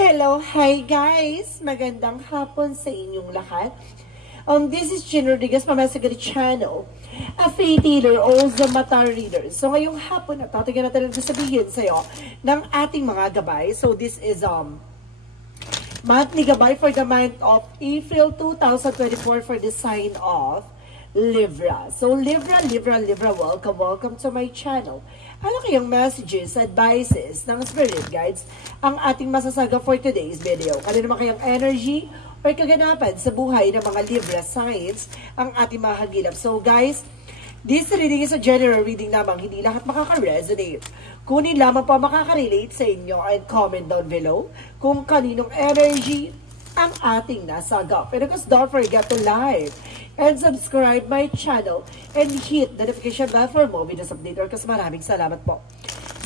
Hello, hi guys! Magandang hapon sa inyong lahat. This is Chin Rodriguez from Masagari Channel, a faith healer, also mata reader. So ngayong hapon na tatagan natin ang sasabihin sa'yo ng ating mga gabay. So this is monthly gabay for the month of April 2024 for the sign of Libra. So Libra, welcome to my channel. Ano kayong messages, advices ng spirit guides ang ating masasaga for today's video? Ano naman kayang energy or kaganapan sa buhay ng mga Libra signs ang ating mahagilap? So guys, this reading is a general reading lamang, hindi lahat makaka-resonate. Kunin lamang pa makaka-relate sa inyo and comment down below kung kaninong energy ang ating nasagap. And of course, don't forget to like and subscribe my channel and hit the notification bell for more videos update. Kasi maraming salamat po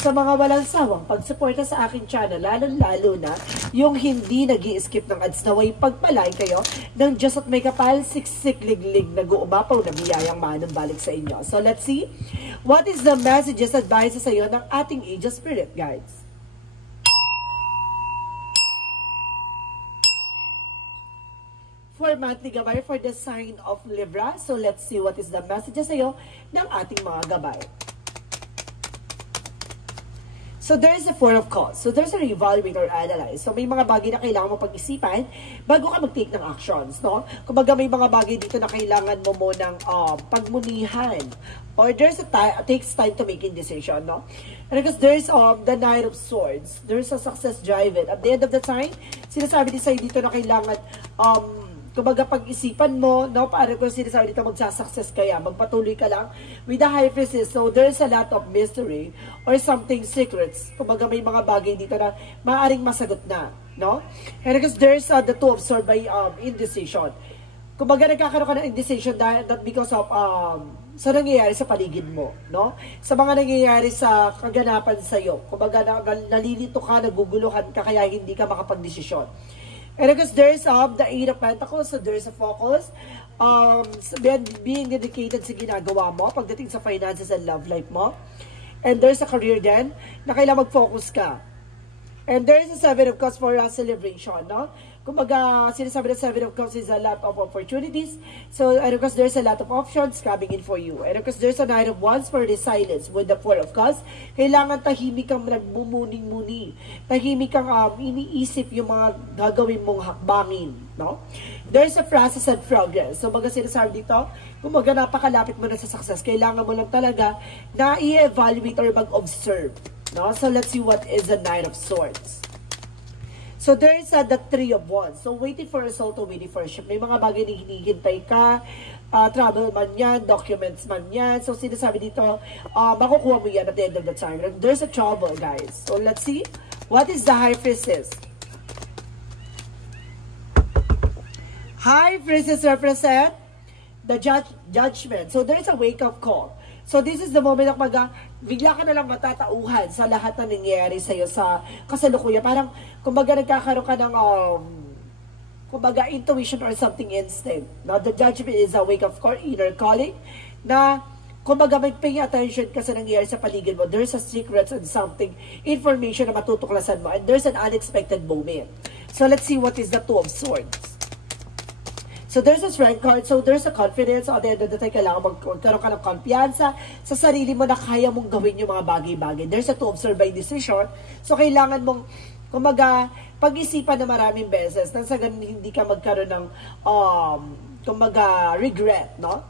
sa mga walang sawang pagsuporta sa aking channel, lalo na yung hindi nag-i-skip ng ads na way pagpalay kayo ng Diyos at may kapal, siksik, liglig, nag-uumapaw na biyayang manong balik sa inyo. So let's see, what is the messages, advices sa iyo ng ating Angel Spirit Guides? For monthly gabay for the sign of Libra. So let's see what is the messages sa iyo ng ating mga gabay. So there is a Four of Cups. So there's a evaluate or analyze. So may mga bagay na kailangan mo pag-isipan bago ka mag-take ng actions, no? Kumbaga may mga bagay dito na kailangan mo ng pagmunihan. Or there's a takes time to making decision, no? And because there's the Knight of Swords. There's a success driven. At the end of the time, sinasabi din sa'yo dito na kailangan kumbaga pag-isipan mo, no, paano kung sinasabi dito magsasucess kaya, magpatuloy ka lang with the High Priestess. So there's a lot of mystery or something secrets. Kumbaga may mga bagay dito na maaaring masagot na, no? And because there's the Two of Swords by indecision. Kumbaga nagkakaroon ka ng indecision dahil because of sa nangyayari sa paligid mo, no? Sa mga nangyayari sa kaganapan sa iyo. Kumbaga nalilito ka, naguguluhan ka kaya hindi ka makapagdesisyon. And because there's the Eight of Pentacles, so there's a focus, being dedicated sa ginagawa mo, pagdating sa finances and love life mo. And there's a career din, na kailangan mag-focus ka. And there's a Seven of Cups for a celebration, no? Kumbaga, sinasabi na Seven of Cups is a lot of opportunities. So, and of course, there's a lot of options coming in for you. And of course, there's a Nine of Wands for the silence with the Four of Cups. Kailangan tahimik kang nagmumuning-muni. Tahimik kang iniisip yung mga gagawin mong hakbangin, no? There's a process and progress. So, baga sinasabi dito, kumbaga napakalapit mo na sa success. Kailangan mo lang talaga na i-evaluate or mag-observe, no? So, let's see what is the Knight of Swords. So, there is the Three of Wands. So, waiting for a soul to waiting for a ship. May mga bagay na hinihintay ka. Travel man yan, documents man yan. So, sinasabi dito, makukuha mo yan at the end of the time. There's a trouble, guys. So, let's see. What is the High Priestess? High Priestess represent the judgment. So, there's a wake-up call. So, this is the moment na bigla ka na lang matatauhan sa lahat na nangyayari sa'yo sa kasalukuyan. Parang, kumbaga, nagkakaroon ka ng, kumbaga, intuition or something instinct. Now, the judgment is a wake-up call, inner calling, na, kumbaga, may paying attention ka sa nangyayari sa paligid mo. There's a secret and something, information na matutuklasan mo. And there's an unexpected moment. So, let's see what is the Two of Swords. So, there's a strength card. So, there's a confidence. At the end of the day, kailangan magkaroon ka ng kumpiyansa sa sarili mo na kaya mong gawin yung mga bagay-bagay. There's a to observe by decision. So, kailangan mong, kumaga, pag-isipan na maraming beses nang sa ganun hindi ka magkaroon ng, kumaga, regret, no?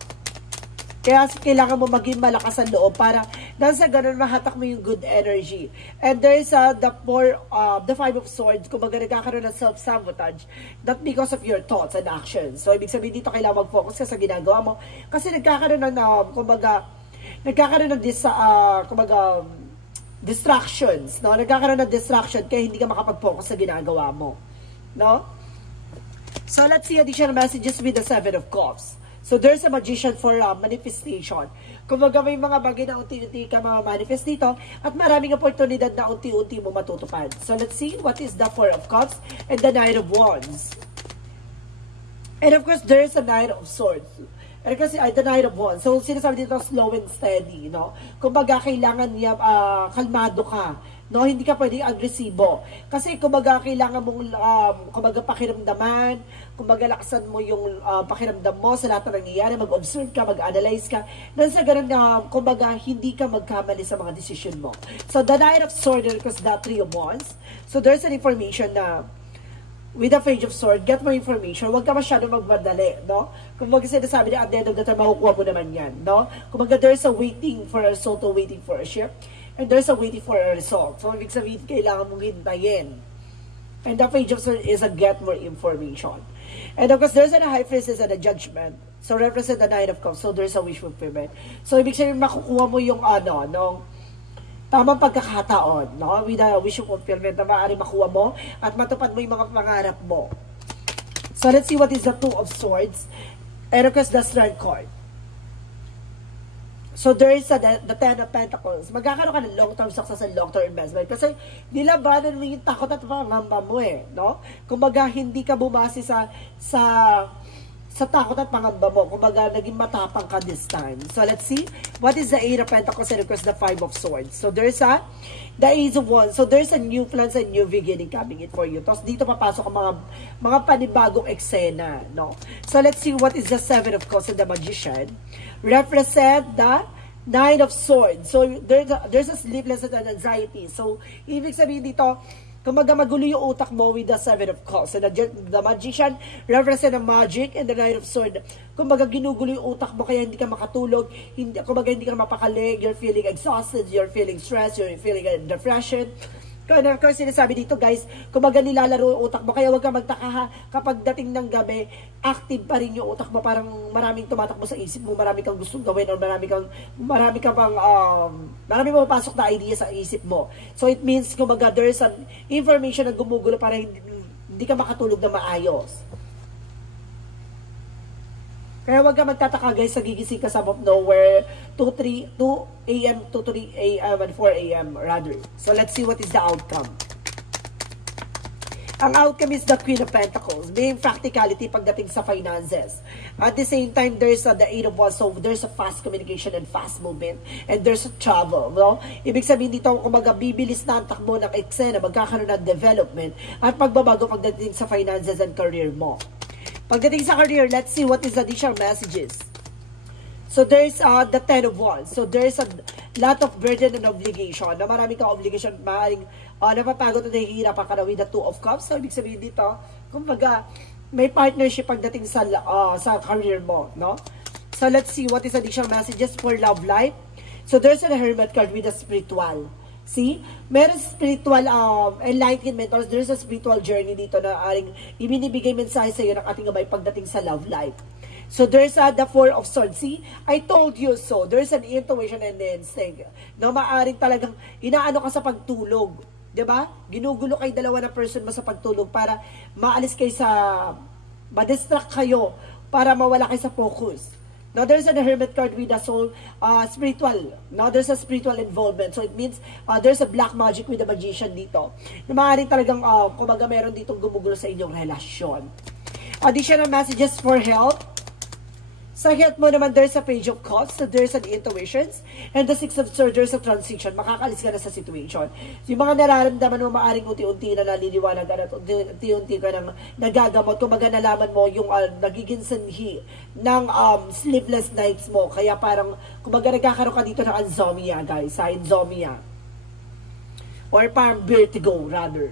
Kaya kailangan mo maging malakas ang loob para nang sa ganun mahatak mo yung good energy. And there is the Five of Swords, kumbaga nagkakaroon ng self-sabotage, not because of your thoughts and actions. So, ibig sabihin dito kailangan mag-focus ka sa ginagawa mo. Kasi nagkakaroon ng, distractions, no? Nagkakaroon ng distraction kaya hindi ka makapag-focus sa ginagawa mo. No? So, let's see additional messages with the Seven of Cups. So, there's a magician for manifestation. Kumbaga may mga bagay na unti-unti ka ma-manifest dito at maraming oportunidad na unti-unti mo matutupad. So, let's see what is the Four of Cups and the Knight of Wands. And of course, there's a Knight of Swords. And kasi the Knight of Wands. So, sinasabi dito slow and steady, no? Kumbaga, kailangan niya, kalmado ka no? Hindi ka pwedeng agresibo. Kasi kumbaga kailangan mong kumbaga pakiramdaman, kumbaga laksan mo yung pakiramdam mo sa lahat ng nangyayari, mag-observe ka, mag-analyze ka. Nang sa ganun kumbaga hindi ka magkamali sa mga decision mo. So the Knight of Swords, because the Three of Wands. So there's an information na with the Page of Swords, get more information. Huwag ka masyado magmadali, no? Kung sinasabi niya, at the end of the time, makukuha mo naman yan, no? Kung there's a waiting for a soul to waiting for a ship, and there's a waiting for a result. So, ibig sabihin, kailangan mong hintayin. And the Page of Swords is a get more information. And of course, there's a High Priestess and a Judgment. So, represent the Nine of Cups. So, there's a wish fulfillment. So, ibig sabihin, makukuha mo yung tamang pagkakataon, no? With a wish fulfillment na maaari makuha mo at matupad mo yung mga pangarap mo. So, let's see what is the Two of Swords. And of course, the Strength card. So, there is the Ten of Pentacles. Magkakaroon ka ng long-term success and long-term investment. Kasi, nilabanan mo yung takot at pangamba mo no? Kumbaga, hindi ka bumase sa takot at pangamba mo. Kumbaga, naging matapang ka this time. So, let's see. What is the Eight of Pentacles and of course the Five of Swords? So, there's the Ace of Wands. So, there's a new plans and new beginning coming in for you. Tapos, dito papasok ang mga panibagong eksena, no? So, let's see what is the Seven of Cups and the Magician. Represent the Nine of Swords. So, there's a sleepless and anxiety. So, ibig sabihin dito, kumbaga magulo yung utak mo with the Seven of Cups. And the Magician represent the magic and the Knight of Swords. Kumbaga ginugulo yung utak mo kaya hindi ka makatulog, kumbaga hindi ka mapakali, you're feeling exhausted, you're feeling stressed, you're feeling depression. Kaya sinasabi dito guys, kumbaga nilalaro yung utak mo, kaya huwag ka magtaka ha, kapag dating ng gabi, active pa rin yung utak mo, parang maraming tumatakbo sa isip mo, marami kang gustong gawin, or marami mapapasok na idea sa isip mo. So it means, kumbaga there's some information na gumugulo para hindi ka makatulog na maayos. Kaya huwag ka magtataka guys, nagigising ka sa of nowhere, 2 a.m. to 3 a.m. and 4 a.m. rather. So let's see what is the outcome. Ang outcome is the Queen of Pentacles, being practicality pagdating sa finances. At the same time, there's the Eight of Wands, so there's a fast communication and fast movement, and there's a travel, no? Ibig sabihin dito, kumaga bibilis na ang takbo ng eksena, magkakaroon ng development, at pagbabago pagdating sa finances and career mo. Pagdating sa career, let's see what is additional messages. So, there's the Ten of Wands. So, there's a lot of burden and obligation. Na marami kang obligation, maaaring napapagod at nahihirapan ka na with the Two of Cups. So, ibig sabihin dito, kumbaga, may partnership pagdating sa career mo, no? So, let's see what is additional messages for love life. So, there's a Hermit card with a spiritual. See? Meron spiritual enlightenment or there's a spiritual journey dito na aring ibinibigay mensahe sa iyo ng ating gabay pagdating sa love life. So there's the Four of Swords. See? I told you so. There's an intuition and instinct. No, maaring talagang inaano ka sa pagtulog. 'Di ba? Ginugulo kay dalawa na person mo sa pagtulog para maalis kayo ma-distract kayo para mawala kayo sa focus. Now, there's a Hermit card with a soul, spiritual. Now, there's a spiritual involvement. So, it means there's a black magic with the Magician dito. Na maaaring talagang, kumbaga, meron ditong gumugulo sa inyong relasyon. Additional messages for health. Sa health mo naman, there's a Page of Cups. So, there's an intuitions. And the Six of Swords, there's a transition. Makakalis ka na sa situation. So, yung mga nararamdaman mo, maaaring unti-unti na naliliwanag at unti-unti ka nang nagagamot. Kung baga nalaman mo yung nagiging sanhi ng sleepless nights mo. Kaya parang, kung baga nagkakaroon ka dito ng insomnia, guys. Insomnia. Or parang vertigo, rather.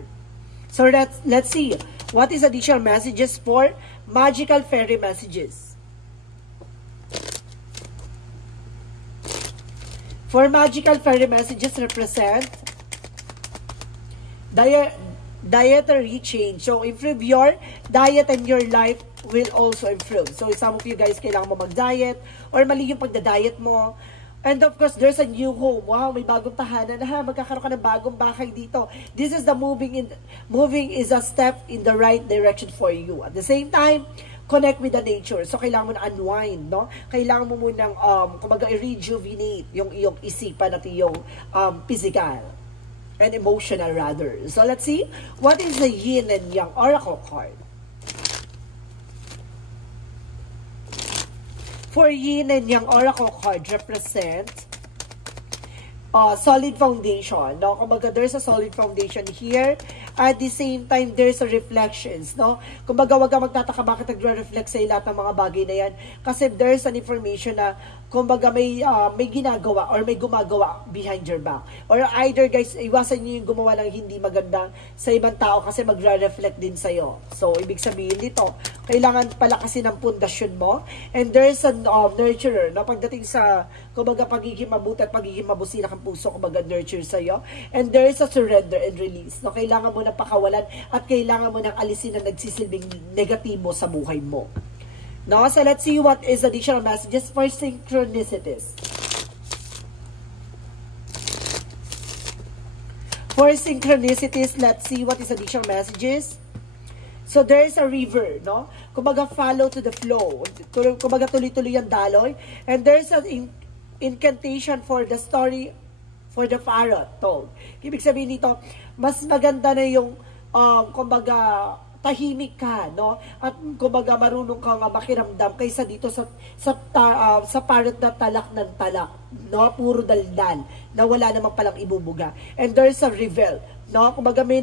So, let's see. What is additional messages for magical fairy messages? For magical fairy messages represent dietary change. So, improve your diet and your life will also improve. So, some of you guys, kailangan mo mag-diet or mali yung pagda-diet mo. And of course, there's a new home. Wow, may bagong tahanan. Magkakaroon ka ng bagong bahay dito. This is the moving is a step in the right direction for you. At the same time, connect with the nature. So, kailangan mo na unwind, no? Kailangan mo munang, kumbaga, i-rejuvenate yung iyong isipan at iyong physical and emotional, rather. So, let's see. What is the Yin and Yang Oracle card? For Yin and Yang Oracle card represent solid foundation, no? Kumbaga, there's a solid foundation here. At the same time, there's a reflections, no? Kumbaga, wag kang magtataka bakit nagre-reflect sa lahat ng mga bagay na yan. Kasi there's an information na, kumbaga, may ginagawa or may gumagawa behind your back. Or either, guys, iwasan nyo yung gumawa ng hindi maganda sa ibang tao kasi magre-reflect din sa'yo. So, ibig sabihin dito, kailangan pala kasi ng pundasyon mo. And there's a nurturer, no? Pagdating sa, kumbaga, pagiging mabuti at pagiging mabusina kang puso, kumbaga, nurture sa'yo. And there's a surrender and release, no? Kailangan mo na pakawalan at kailangan mo nang alisin na nagsisilbing negatibo sa buhay mo. No? So, let's see what is additional messages for synchronicities. For synchronicities, let's see what is additional messages. So, there is a river, no? Kumbaga, follow to the flow. Kumbaga, tuloy-tuloy ang daloy. And there's an incantation for the story for the parrot told. Ibig sabihin nito, mas maganda na yung, kumbaga, tahimik ka, no? At kumbaga marunong kang makiramdam kaysa dito sa parrot na talak ng talak, no? Puro daldal na wala namang palang ibubuga. And there's a reveal, no? Kumbaga may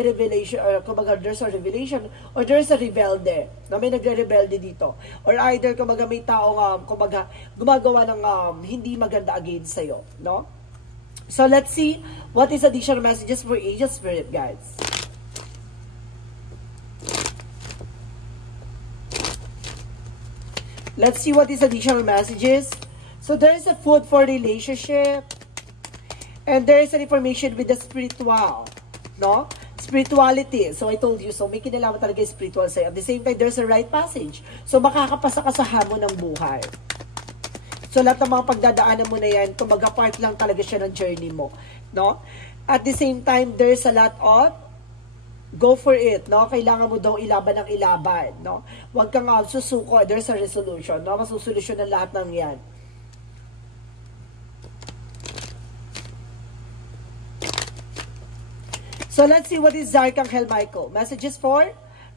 revelation, or kumbaga there's a revelation or there's a rebelde, no? May nagre-rebelde dito. Or either kumbaga may taong kumbaga gumagawa ng hindi maganda against sa'yo, no? So let's see what is additional messages for Angel Spirit, guys. Let's see what is additional messages. So there is a food for relationship. And there is an information with the spiritual, no? Spirituality. So I told you, so may kinalaman talaga yung spiritual sa'yo. At the same time, there's a right passage. So makakapasa ka sa hamon ng buhay. So lahat ng mga pagdadaanan mo na yan, kumbaga part lang talaga siya ng journey mo, no? At the same time, there's a lot of go for it, no? Kailangan mo daw ilaban ng ilaban, no? Huwag kang susuko. There's a resolution, no? Masusolusyon ng lahat ng yan. So, let's see what is Archangel Michael. Messages for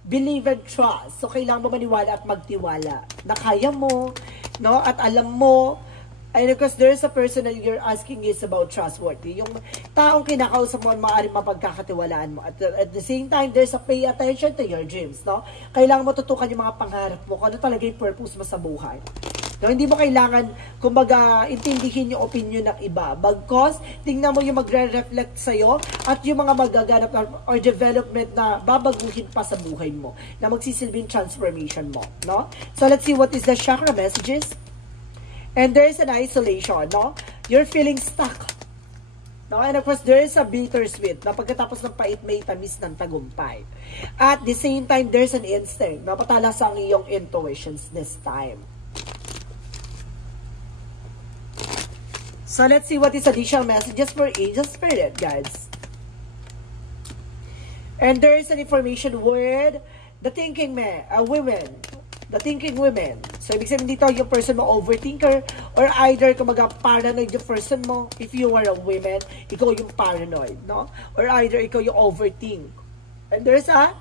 believe and trust. So, kailangan mo maniwala at magtiwala na kaya mo, no? At alam mo. And of course, there's a person that you're asking is about trustworthy. Yung taong kinakausap mo, maaaring mapagkakatiwalaan mo. At the same time, there's a pay attention to your dreams, no? Kailangan mo tutukan yung mga pangarap mo, kung ano talaga yung purpose mo sa buhay. No, hindi mo kailangan, kumbaga, intindihin yung opinion ng iba. Bagkos, tingnan mo yung magre-reflect sa'yo at yung mga magaganap or development na babaguhin pa sa buhay mo, na magsisilbing transformation mo, no? So, let's see what is the chakra messages. And there is an isolation, no? You're feeling stuck. No? And of course, there is a bittersweet na pagkatapos ng pait may tamis ng tagumpay. At the same time, there's an instinct na patalas ang iyong intuitions this time. So, let's see what is additional messages for Angel Spirit, guys. And there is an information with the thinking women. The thinking women. So, ibig sabihin dito, yung person mo overthinker or either kumaga paranoid yung person mo. If you are a woman, ikaw yung paranoid, no? Or either ikaw yung overthink. And there's a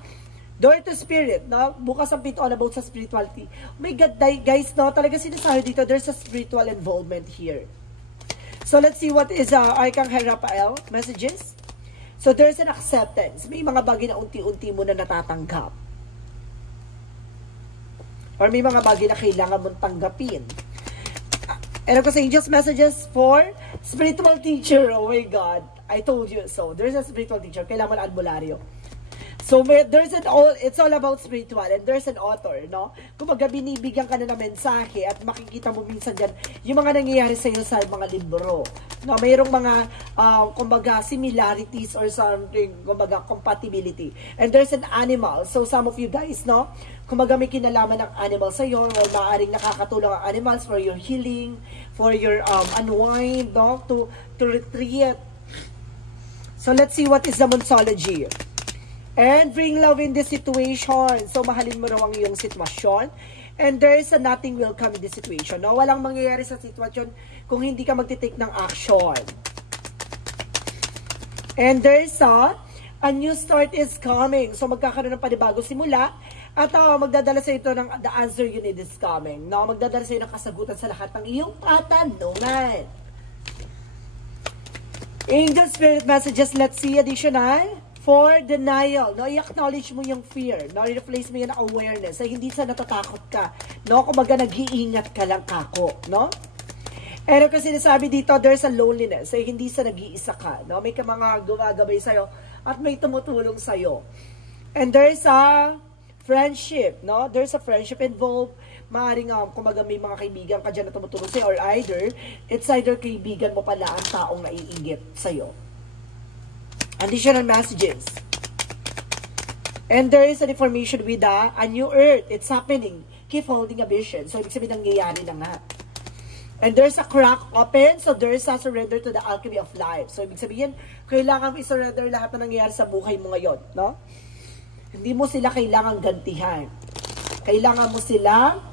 door to spirit, no? Bukas ang pinto all about sa spirituality. Oh my God, guys, no? Talaga sinasabi dito, there's a spiritual involvement here. So, let's see what is Archangel Raphael messages. So, there's an acceptance. May mga bagay na unti-unti mo na natatanggap. Or may mga bagay na kailangan mong tanggapin. And of course, Angel's messages for spiritual teacher. Oh my God. I told you so. There's a spiritual teacher. Kailangan albularyo. So, it's all about spiritual. And there's an author, no? Kumbaga, binibigyan ka na ng mensahe at makikita mo minsan dyan yung mga nangyayari sa iyo sa mga libro. No? Mayroong mga, kumbaga, similarities or something, kumbaga, compatibility. And there's an animal. So, some of you guys, no? Kumbaga, may kinalaman ng animal sa iyo or maaaring nakakatulong ang animals for your healing, for your unwind, no? To retreat. So, let's see what is the Monsology. And bring love in this situation. So, mahalin mo raw ang iyong sitwasyon. And there is a nothing will come in this situation. No? Walang mangyayari sa sitwasyon kung hindi ka magtitake ng action. And there is a new start is coming. So, magkakaroon ng panibago simula. At magdadala sa ito ng the answer you need is coming. No? Magdadala sa iyo ng kasagutan sa lahat ng iyong katanungan. Angel Spirit Messages, let's see, additional. For denial, no, i-acknowledge mo yung fear, no, i-replace mo yung awareness, ay hindi sa natatakot ka, no, kumbaga nag-iingat ka lang kako, no. Pero kasi sinasabi dito, there's a loneliness, ay hindi sa nag-iisa ka, no, may mga gumagabay sa'yo, at may tumutulong sa'yo. And there's a friendship, no, there's a friendship involved, maaaring kumbaga may mga kaibigan ka dyan na tumutulong sa'yo, or it's either kaibigan mo pala ang taong naiinggit sa'yo. Additional messages. And there is an information with a new earth. It's happening. Keep holding a vision. So, ibig sabihin, nangyayari na nga. And there's a crack open. So, there's a surrender to the alchemy of life. So, ibig sabihin, kailangan mo i-surrender lahat na nangyayari sa buhay mo ngayon. No? Hindi mo sila kailangan gantihan. Kailangan mo sila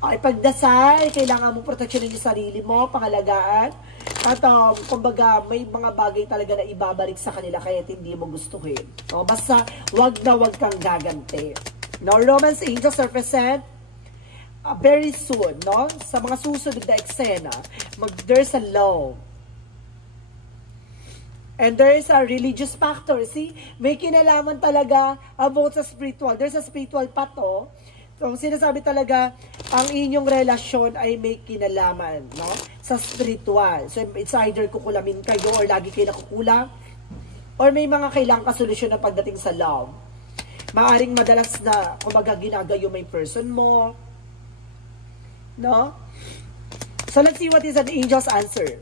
ipagdasal. Kailangan mo proteksyonin yung sarili mo, pangalagaan. At kumbaga, may mga bagay talaga na ibabalik sa kanila kaya hindi mo gustuhin. No? Basta, wag kang gaganti. No? Romance angels represent very soon, no? Sa mga susunod na eksena, there's a love. And there is a religious factor. See? May kinalaman talaga about sa spiritual. There's a spiritual path, oh. So, sinasabi talaga, ang inyong relasyon ay may kinalaman, no? Sa spiritual. So, it's either kukulamin kayo or lagi kayo nakukulang or may mga kailangang kasolusyon na pagdating sa love. Maaring madalas na, kumbaga, ginagayo may person mo, no? So, let's see what is an angel's answer.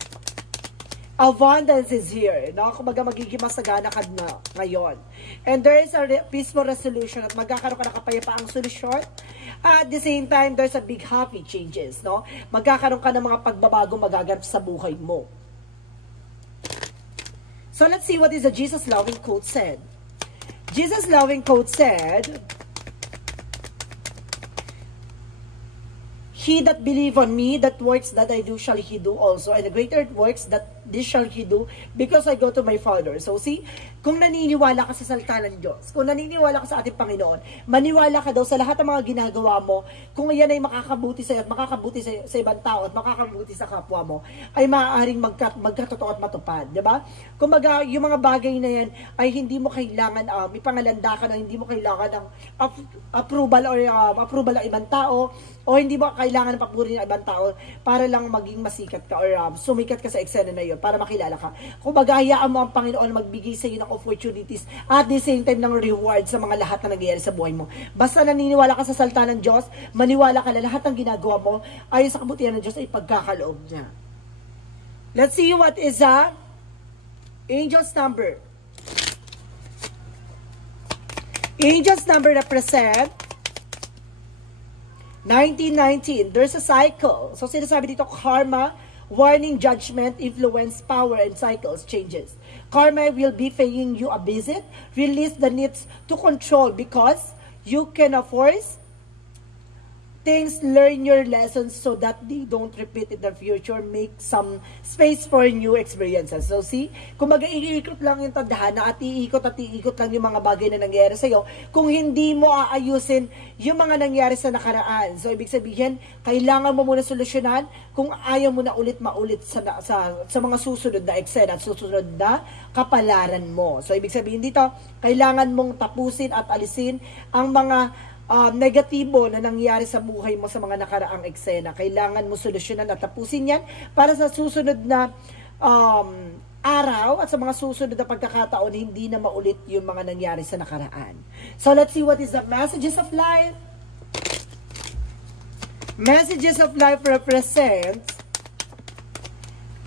Abundance is here, no? Kumbaga, magiging masagana ka na ngayon. And there is a peaceful resolution at magkakaroon ka ng kapayapaang solusyon. At the same time, there's a big happy changes, no? Magkakaroon ka ng mga pagbabago magaganap sa buhay mo. So, let's see what is the Jesus loving quote said. Jesus loving quote said, He that believe on me, that works that I do shall he do also, and the greater works that this shall he do, because I go to my Father. So see, kung naniniwala ka sa salita ng Diyos, kung naniniwala ka sa ating Panginoon, maniwala ka daw sa lahat ng mga ginagawa mo, kung yan ay makakabuti sa iyo at makakabuti sa ibang tao at makakabuti sa kapwa mo, ay maaaring magkatotoo at matupad, di ba? Kumbaga, yung mga bagay na yan ay hindi mo kailangan, may pangalanda ka na hindi mo kailangan ng approval or approval ng ibang tao, o hindi mo kailangan ng papuri ng ibang tao para lang maging masikat ka or sumikat ka sa eksena na yun para makilala ka. Kung hayaan mo ang Panginoon magbigay sa iyo ng opportunities at the same time ng reward sa mga lahat na nangyayari sa buhay mo. Basta naniniwala ka sa salita ng Diyos, maniwala ka na lahat ng ginagawa mo ayon sa kabutihan ng Diyos ay pagkakaloob niya. Let's see what is angel's number. Angel's number represent 1919, there's a cycle. So, sinasabi dito, karma, warning, judgment, influence, power, and cycles, changes. Karma will be paying you a visit. Release the needs to control because you can force things, learn your lessons so that they don't repeat in the future. Make some space for new experiences. So, see, kung mag-iikot lang yung tadhana at iikot lang yung mga bagay na nangyayari sa'yo, kung hindi mo aayusin yung mga nangyari sa nakaraan. So, ibig sabihin, kailangan mo muna solusyonan kung ayaw mo na maulit sa mga susunod na eksena at susunod na kapalaran mo. So, ibig sabihin dito, kailangan mong tapusin at alisin ang mga negatibo na nangyari sa buhay mo sa mga nakaraang eksena. Kailangan mo solusyonan at tapusin yan para sa susunod na araw at sa mga susunod na pagkakataon hindi na maulit yung mga nangyari sa nakaraan. So let's see what is the messages of life. Messages of life represents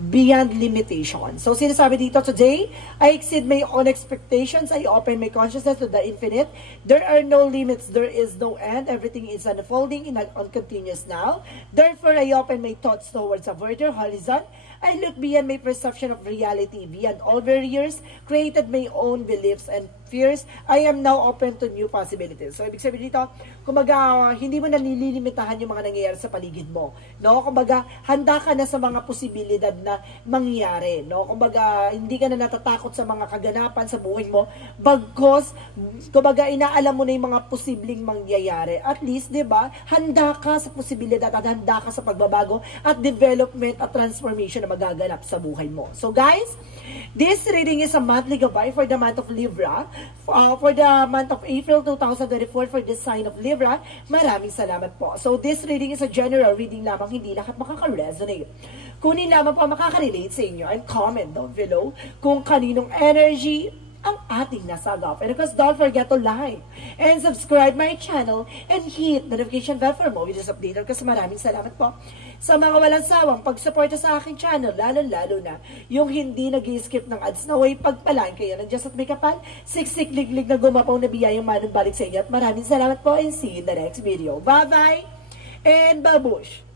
beyond limitation. So, sinasabi dito, today, I exceed my own expectations. I open my consciousness to the infinite. There are no limits. There is no end. Everything is unfolding on continuous now. Therefore, I open my thoughts towards a further horizon. I look beyond my perception of reality, beyond all barriers, created my own beliefs and fears. I am now open to new possibilities. So, ibig sabihin dito, kumbaga, hindi mo nalilimitahan yung mga nangyayari sa paligid mo. No? Kumbaga, handa ka na sa mga posibilidad na mangyari. No? Kumbaga, hindi ka na natatakot sa mga kaganapan sa buhay mo. Bagkos, kumbaga, inaalam mo na yung mga posibleng mangyayari. At least, di ba, handa ka sa posibilidad at handa ka sa pagbabago at development at transformation na magaganap sa buhay mo. So, guys, This reading is a monthly gabay for the month of Libra. For the month of April 2024 for the sign of Libra. Maraming salamat po. So this reading is a general reading lamang, hindi lahat makaka-resonate. Kunin lamang po makaka-relate sa inyo and comment down below kung kaninong energy ang ating nasagap. And of course, don't forget to like and subscribe my channel and hit the notification bell for more videos updated kasi maraming salamat po sa mga walang sawang pagsuporta sa aking channel, lalo-lalo na yung hindi nag-skip ng ads na way pagpalaan kayo ng Diyos at may kapal, siksik-liglig na gumapaw na biyayang manong balik sa inyo at maraming salamat po and see you in the next video. Bye-bye and babush!